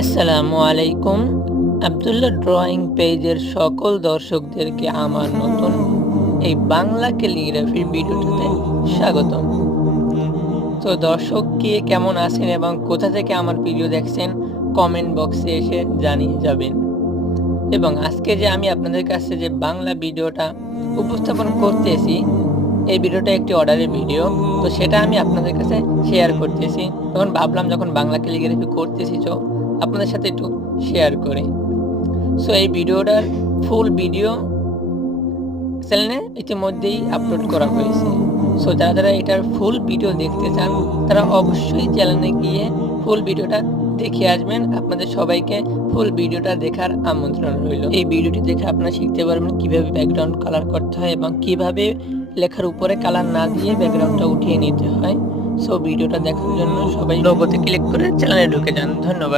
আসসালামু আলাইকুম। আব্দুল্লাহ ড্রয়িং পেজের সকল দর্শকদেরকে আমার নতুন এই বাংলা ক্যালিগ্রাফির ভিডিওটাতে স্বাগতম। তো দর্শক কে কেমন আছেন এবং কোথা থেকে আমার ভিডিও দেখছেন কমেন্ট বক্সে এসে জানিয়ে যাবেন। এবং আজকে যে আমি আপনাদের কাছে যে বাংলা ভিডিওটা উপস্থাপন করতেছি, এই ভিডিওটা একটি অর্ডারের ভিডিও। তো সেটা আমি আপনাদের কাছে শেয়ার করতেছি। তখন ভাবলাম যখন বাংলা ক্যালিগ্রাফি করতেছি তো আপনাদের সাথে একটু শেয়ার করি। সো এই ভিডিওটার ফুল ভিডিও চ্যানেলে ইতিমধ্যেই আপলোড করা হয়েছে। সো যারা এটার ফুল ভিডিও দেখতে চান তারা অবশ্যই চ্যানেলে গিয়ে ফুল ভিডিওটা দেখে আসবেন। আপনাদের সবাইকে ফুল ভিডিওটা দেখার আমন্ত্রণ রইল। এই ভিডিওটি দেখে আপনারা শিখতে পারবেন কিভাবে ব্যাকগ্রাউন্ড কালার করতে হয় এবং কিভাবে লেখার উপরে কালার না দিয়ে ব্যাকগ্রাউন্ডটা উঠিয়ে নিতে হয়। সো ভিডিওটা দেখার জন্য সবাই লোগোতে ক্লিক করে চ্যানেলে ঢুকে যান। ধন্যবাদ।